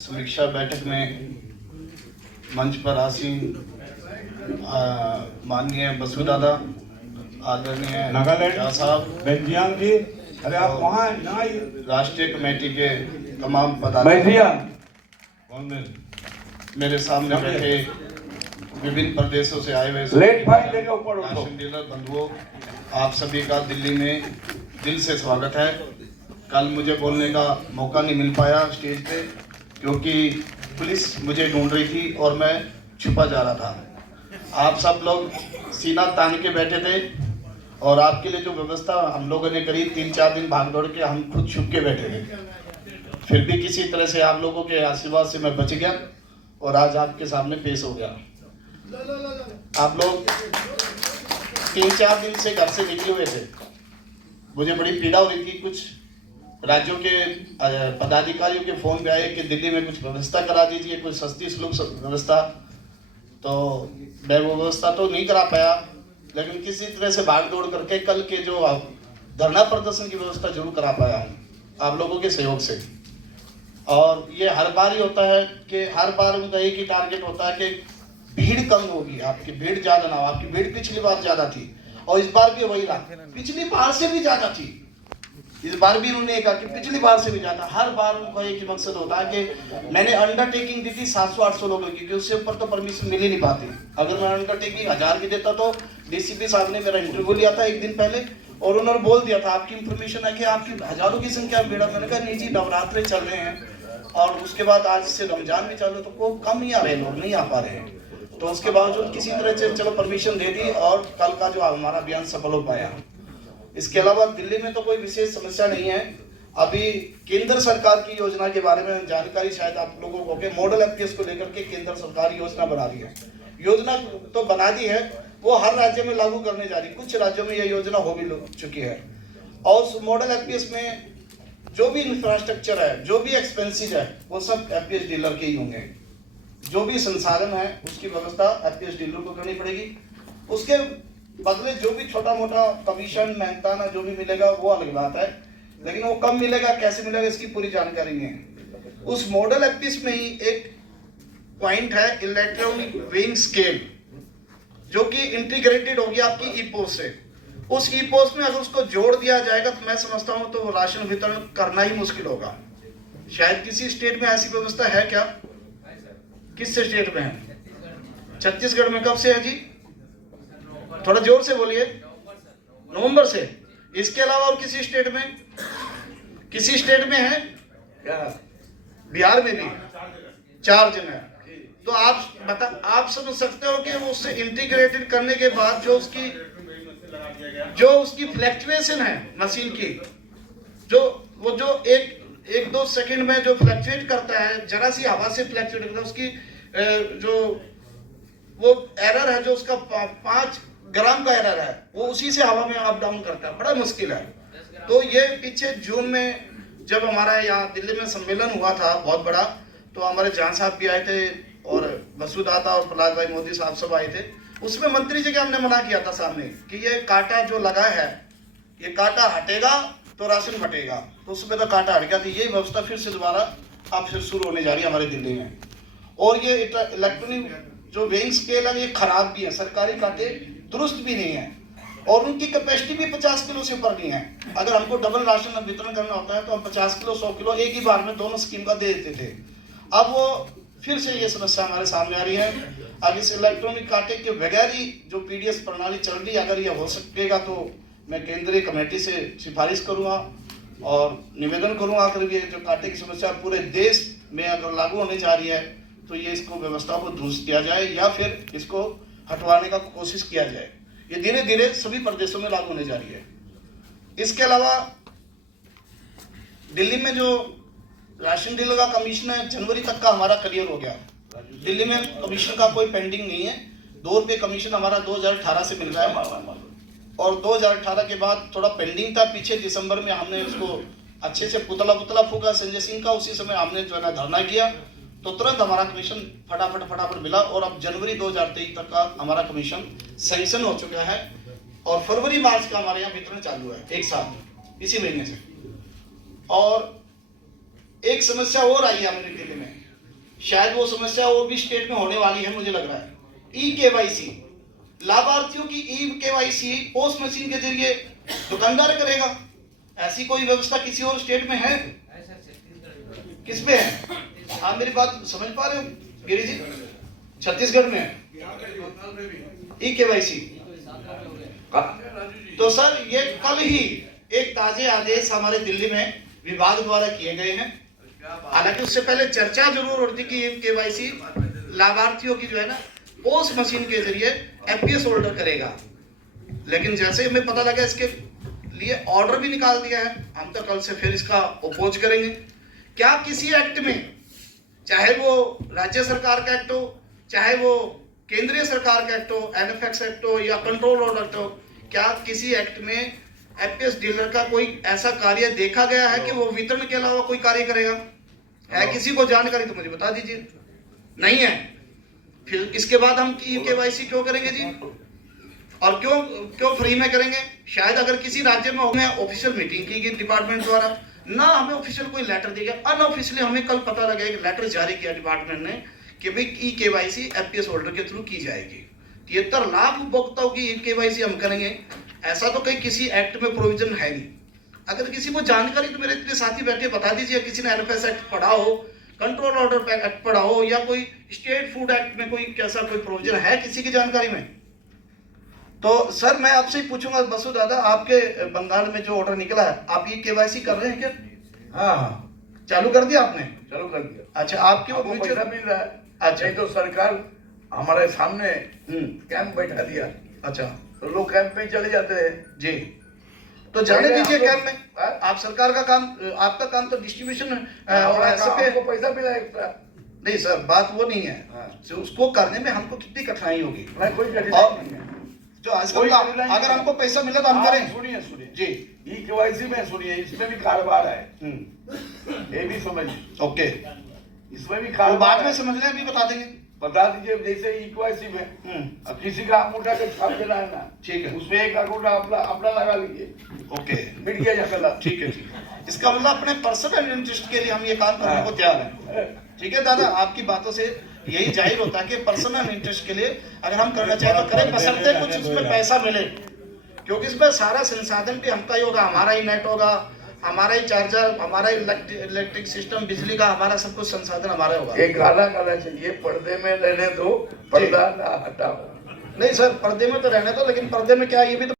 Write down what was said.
समीक्षा बैठक में मंच पर आसीन माननीय बसु दादा, आदरणीय नागालैंड साहब, बेंजियांग जी, अरे आप वहाँ राष्ट्रीय कमेटी के तमाम पदाधिकारी, मेरे सामने बैठे विभिन्न प्रदेशों से आए हुए राशन डीलर बंधुओं, आप सभी का दिल्ली में दिल से स्वागत है। कल मुझे बोलने का मौका नहीं मिल पाया स्टेज पे, क्योंकि पुलिस मुझे ढूंढ रही थी और मैं छुपा जा रहा था। आप सब लोग सीना तान के बैठे थे और आपके लिए जो व्यवस्था हम लोगों ने करी, 3-4 दिन भाग दौड़ के हम खुद छुप के बैठे थे। फिर भी किसी तरह से आप लोगों के आशीर्वाद से मैं बच गया और आज आपके सामने पेश हो गया। आप लोग 3-4 दिन से घर से निकले हुए थे, मुझे बड़ी पीड़ा हो रही थी। कुछ राज्यों के पदाधिकारियों के फोन पे आए कि दिल्ली में कुछ व्यवस्था करा दीजिए, कुछ सस्ती सुलभ व्यवस्था। तो मैं वो व्यवस्था तो नहीं करा पाया, लेकिन किसी तरह से भाग दौड़ करके कल के जो धरना प्रदर्शन की व्यवस्था जरूर करा पाया हूँ आप लोगों के सहयोग से। और ये हर बार ही होता है कि हर बार उनका एक ही टारगेट होता है कि भीड़ कम होगी, आपकी भीड़ ज्यादा ना हो। आपकी भीड़ पिछली बार ज्यादा थी और इस बार भी वही रहा, पिछली बार से भी ज्यादा थी। इस बार भी उन्होंने कहा कि पिछली बार से भी ज्यादा। हर बार उनका एक ही मकसद होता है कि मैंने अंडरटेकिंग दी थी 700-800 लोगों की, क्योंकि उससे ऊपर तो परमिशन मिल ही नहीं पाती। अगर मैं अंडरटेकिंग 1000 की देता तो डीसीपी साहब ने मेरा इंटरव्यू लिया था एक दिन पहले और उन्होंने बोल दिया था आपकी इंफॉर्मेशन है कि आपकी हजारों की संख्या में बेड़ा। मैंने कहा नहीं जी, नवरात्रे चल रहे हैं और उसके बाद आज से रमजान भी चालू, तो को कम ही आ रहे लोग, नहीं आ पा रहे हैं। तो उसके बावजूद किसी तरह से चलो परमिशन दे दी और कल का जो हमारा अभियान सफल हो पाया। इसके अलावा दिल्ली में तो कोई विशेष समस्या नहीं है। अभी केंद्र सरकार की योजना के बारे में जानकारी शायद आप लोगों को के मॉडल एफपीएस को लेकर के केंद्र सरकार योजना बना रही है। योजना तो बना दी है, वो हर राज्य में लागू करने जा रही है। कुछ राज्यों में यह योजना हो भी चुकी है और उस मॉडल एफपीएस में जो भी इंफ्रास्ट्रक्चर है, जो भी एक्सपेंसिव है, वो सब एफपीएस डीलर के ही होंगे। जो भी संसाधन है उसकी व्यवस्था एफपीएस डीलर को करनी पड़ेगी। उसके बदले जो भी छोटा मोटा कमीशन मेहनताना जो भी मिलेगा वो अलग बात है, लेकिन वो कम मिलेगा, कैसे मिलेगा, इसकी पूरी जानकारी नहीं है। उस मॉडल एफपीएस में ही एक पॉइंट है इलेक्ट्रॉनिक वेइंग स्केल, जो कि इंटीग्रेटेड होगी आपकी ईपोस से। उस ईपोस में अगर उसको जोड़ दिया जाएगा तो मैं समझता हूं तो राशन वितरण करना ही मुश्किल होगा। शायद किसी स्टेट में ऐसी व्यवस्था है क्या? किस स्टेट में है? छत्तीसगढ़ में। कब से है जी? थोड़ा जोर से बोलिए। नवंबर से। इसके अलावा और किसी स्टेट में? किसी स्टेट में है क्या? बिहार में भी 4 जगह। तो आप समझ सकते हो कि उससे इंटीग्रेटेड करने के बाद जो उसकी फ्लैक्चुएशन है मशीन की, जो एक 2 सेकंड में जो फ्लैक्चुएट करता है, जरा सी हवा से फ्लैक्चुएट करता है, उसकी जो वो एरर है, जो उसका 5 ग्राम का एरर है, वो उसी से हवा में अप डाउन करता है। बड़ा मुश्किल है। तो ये पीछे जून में जब हमारा यहाँ दिल्ली में सम्मेलन हुआ था बहुत बड़ा, तो हमारे जान साहब भी आए थे और बसु दादा और प्रहलाद भाई मोदी साहब सब आए थे। उसमें मंत्री जी के हमने मना किया था सामने कि ये कांटा जो लगा है, ये कांटा हटेगा तो राशन हटेगा। तो उसमें तो कांटा हट गया था। यही व्यवस्था फिर से दोबारा अब फिर शुरू होने जा रही है हमारे दिल्ली में। और ये इलेक्ट्रॉनिक जो वेइंग स्केल है, ये खराब भी है, सरकारी कांटे दुरुस्त भी नहीं है और उनकी कैपेसिटी भी 50 किलो से ऊपर नहीं है। अगर हमको डबल राशन वितरण करना होता है तो हम 50 किलो 100 किलो एक ही बार में दोनों स्कीम का दे देते थे। अब वो फिर से ये समस्या हमारे सामने आ रही है। अब इस इलेक्ट्रॉनिक कांटे के बगैर ही जो पीडीएस प्रणाली चल रही है, अगर ये हो सकेगा तो मैं केंद्रीय कमेटी से सिफारिश करूंगा और निवेदन करूंगा अगर ये जो कांटे की समस्या पूरे देश में अगर लागू होने जा रही है तो ये इसको व्यवस्था को दुरुस्त किया जाए या फिर इसको हटवाने का कोशिश किया जाए। ये धीरे धीरे सभी प्रदेशों में लागू होने जा रही है। इसके अलावा दिल्ली में जो राशन डीलर का कमीशन है, जनवरी तक का हमारा क्लियर हो गया। दिल्ली में कमीशन का कोई पेंडिंग नहीं है। 2 रुपये कमीशन हमारा 2018 से मिल रहा है और 2018 के बाद थोड़ा पेंडिंग था। पीछे दिसंबर में हमने उसको अच्छे से पुतला फूका संजय सिंह का, उसी समय हमने जो है ना धरना किया तो तुरंत हमारा कमीशन फटाफट मिला और अब जनवरी 2023 तक का हमारा कमीशन सैंक्शन हो चुका है और फरवरी मार्च का हमारे यहाँ वितरण चालू है एक साथ इसी महीने से। और एक समस्या और आई है हमारे दिल्ली में, शायद वो समस्या और भी स्टेट में होने वाली है, मुझे लग रहा है। ई केवाईसी, लाभार्थियों की ई केवाईसी पोस्ट मशीन के जरिए दुकानदार करेगा, ऐसी कोई व्यवस्था किसी और स्टेट में है? किसमें है? आप मेरी बात समझ पा रहे हो गिरी जी? छत्तीसगढ़ में है ई केवाईसी। तो सर ये कल ही एक ताजे आदेश हमारे दिल्ली में विभाग द्वारा किए गए हैं। हालांकि उससे पहले चर्चा जरूर होती कि ये केवाईसी लाभार्थियों की जो है ना पोस्ट मशीन के जरिए एफपीएस होल्डर करेगा, लेकिन जैसे ही हमें पता लगा इसके लिए ऑर्डर भी निकाल दिया है, हम तो कल से फिर इसका अपोज करेंगे। क्या किसी एक्ट में, चाहे वो राज्य सरकार का एक्ट हो, चाहे वो केंद्रीय सरकार का एक्ट हो, एनएफएक्स एक्ट हो या कंट्रोल ऑर्डर एक्ट हो, क्या किसी एक्ट में एफपीएस डीलर का कोई ऐसा कार्य देखा गया है कि वो वितरण के अलावा कोई कार्य करेगा? है किसी को जानकारी तो मुझे बता दीजिए। नहीं है, फिर इसके बाद हम केवाईसी क्यों करेंगे जी? और क्यों फ्री में करेंगे? शायद अगर किसी राज्य में हमें ऑफिशियल मीटिंग की गई डिपार्टमेंट द्वारा, ना हमें ऑफिशियल कोई लेटर दिया गया, अनऑफिशियली हमें कल पता लगा एक लेटर जारी किया डिपार्टमेंट ने कि भाई ई केवाईसी एफपीएस होल्डर के थ्रू की जाएगी। 73 लाख उपभोक्ताओं की ई केवाईसी हम करेंगे, ऐसा तो कहीं किसी एक्ट में प्रोविजन है नहीं। अगर किसी को जानकारी तो मेरे इतने साथी बैठे बता दीजिए, किसी ने एनएफएस एक्ट पढ़ा हो, कंट्रोल ऑर्डर एक्ट पढ़ा हो, या कोई स्टेट फूड एक्ट में कोई कैसा कोई प्रोविजन है किसी की जानकारी में? तो सर मैं आपसे ही पूछूंगा बसु दादा, आपके बंगाल में जो ऑर्डर निकला है, आप ये केवाईसी कर रहे हैं क्या? हाँ, चालू कर दिया आपने? चालू कर दिया। अच्छा, आपके वो पैसा मिल रहा है। अच्छा, नहीं तो सरकार हमारे सामने कैंप बैठा दिया। अच्छा, तो लोग कैंप में चले जाते हैं जी, तो जाने दीजिए कैंप में। हाँ? आप सरकार का काम, आपका काम तो डिस्ट्रीब्यूशन आपको पैसा मिला एक्स्ट्रा। नहीं सर, बात वो नहीं है। हाँ। तो उसको करने में हमको कितनी कठिनाई होगी? नहीं, कोई कठिनाई नहीं है। जो आजकल अगर हमको पैसा मिला तो हम करें। सुनिए सुनिए जी, ई केवाईसी में सुनिए, इसमें भी कारोबार है, ये भी समझिए। ओके, इसमें भी वो कारोबार बाद में है। समझ लें, अभी बता देंगे। बता दीजिए, जैसे ई केवाईसी में अब किसी का अंगूठा का छाप देना है ना, ठीक है, उसमें एक अंगूठा अपना लगा लीजिए, ओके, मिट गया झगड़ा। ठीक है, ठीक है। इसका मतलब अपने पर्सनल इंटरेस्ट के लिए हम ये काम करने को तैयार हैं। ठीक है दादा, आपकी बातों से यही जाहिर होता है कि पर्सनल इंटरेस्ट के लिए अगर हम करना चाहें तो करें, बशर्ते कुछ उसमें पैसा मिले, क्योंकि इसमें सारा संसाधन भी हमका ही होगा, हमारा ही नेट होगा, हमारा ही चार्जर, हमारा ही इलेक्ट्रिक सिस्टम, बिजली का हमारा सब कुछ संसाधन हमारा होगा। एक गाना गाना चाहिए, पर्दे में रहने दो, पर्दा ना हटाओ। नहीं सर, पर्दे में तो रहने दो, लेकिन पर्दे में क्या, ये भी तो